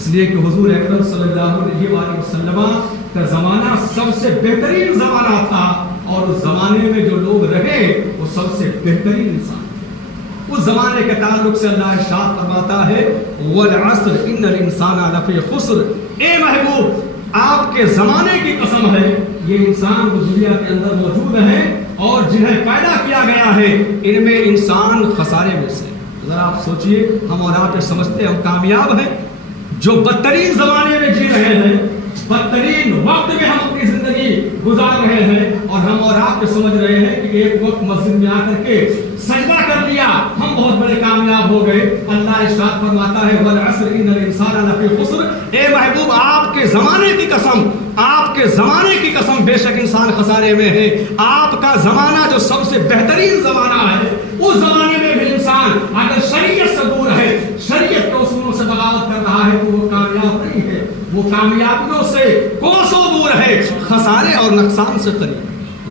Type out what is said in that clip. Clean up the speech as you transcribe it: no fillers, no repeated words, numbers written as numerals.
اس لیے کہ حضور اکرم صلی اللہ علیہ وآلہ وسلم کا زمانہ سب سے بہترین زمانہ تھا، اور اس زمانے میں جو لوگ رہے وہ سب سے بہترین انسان۔ اس زمانے کے تعلق سے اللہ ارشاد فرماتا ہے والعصر ان الانسان لفی خسر، اے محبوب آپ کے زمانے کی قسم ہے، یہ انسان جو دنیا کے اندر موجود ہیں اور جنہیں پیدا کیا گیا ہے ان میں انسان خسارے میں سے۔ ذرا آپ سوچئے، ہم اور آپ یہ سمجھتے ہم کامیاب ہیں، جو بدترین زمانے میں جی رہے ہیں، بدترین وقت میں ہم اپنی زندگی گزار رہے ہیں، اور ہم اور آپ یہ سمجھ رہے ہیں کہ ایک وقت مسجد میں آ کر کے سجدہ کر لیا ہم بہت بڑے کامیاب ہو گئے۔ اللہ ارشاد فرماتا ہے والعصر ان الانسان لفی خسر، اے محبوب آپ کے زمانے کی قسم، آپ کے زمانے کی قسم، بے شک انسان خسارے میں ہے۔ آپ کا زمانہ جو سب سے بہترین زمانہ ہے، اس زمانے میں بھی انسان اگر شریعت سے دور ہے، شریعت کے اصولوں سے بغاوت کر رہا ہے تو وہ کامیاب نہیں ہے، وہ کامیابیوں سے کوسوں دور ہے، خسارے اور نقصان سے قریب ہے۔